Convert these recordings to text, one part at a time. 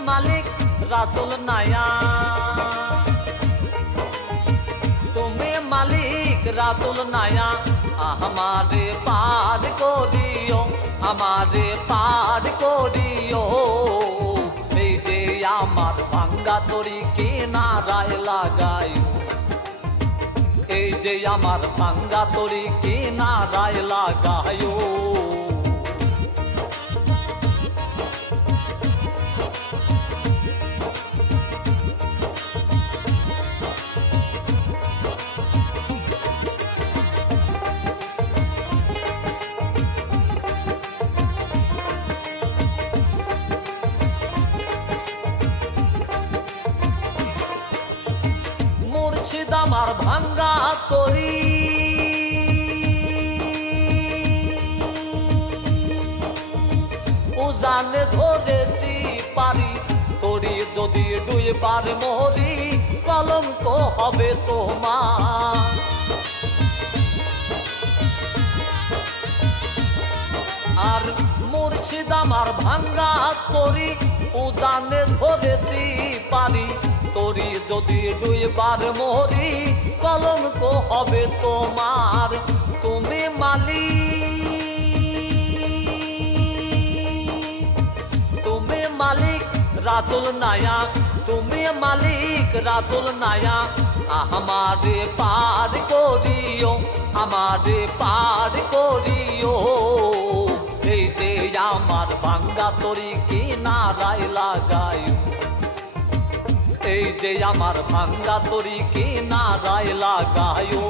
मालिक रासुल नाया, तुम्हें मालिक रासुल नाया, हमारे पार को दियो, हमारे पार को दियो। এই যে আমার ভাঙ্গা তরি কিনারায় লাগাইও, এই যে আমার ভাঙ্গা তরি কিনারায় লাগাইও। মুর্শিদ আমার ভাঙ্গা তরি, উজানে ধরেছি পারি, তরি যদি দুইবার মরি কলঙ্ক হবে তোমার। আর মুর্শিদ আমার ভাঙ্গা তরি, উজানে ধরেছি পারি, তরি যদি দুইবার মরি কলঙ্ক হবে তোমার। তুমি মালিক, তুমি মালিক রাসুল নায়া, তুমি মালিক রাসুল নায়া, আমারে পার করিও, আমারে পার করিও। এই যে আমার ভাঙ্গা তরি কিনারায় লাগাইও, এই যে আমার ভাঙ্গা তরি কিনারায় লাগাইও।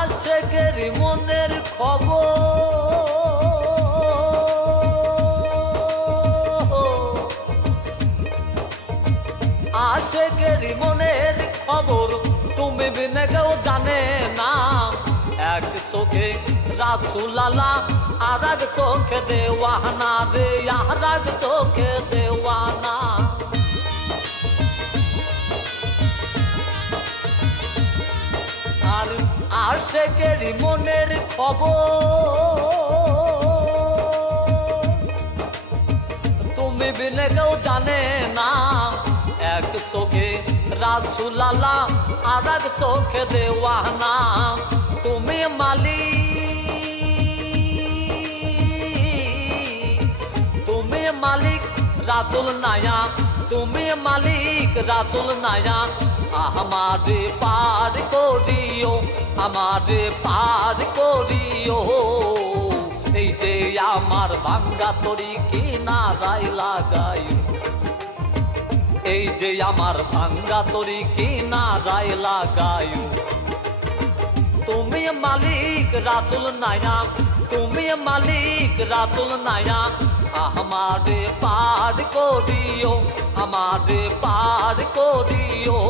আশেকের মনের খবর, আশেকের মনের খবর তুমি বিনে কেউ জানে না। এক চোখে রাসুল আল্লাহ, আর এক চোখে দেওয়ানা রে, আর এক চোখে দেওয়ানা। আর আশেকের মনের খবর তুমি বিনে কেউ জানে না। এক চোখে রাসুল আল্লাহ, আর এক চোখে দেওয়ানা। তুমি মালিক, তুমি মালিক রাসুল নায়া, তুমি মালিক রাসুল নায়া, আমারে পার করিও, আমারে পার করিও। এই যে আমার ভাঙ্গা তরি কিনারায় লাগাইও, এই যে আমার ভাঙ্গা তরি কিনারায় লাগাইও। তুমি মালিক রাসুল নায়া, তুমি মালিক রাসুল নায়া, আমারে পার করিও, আমারে পার করিও।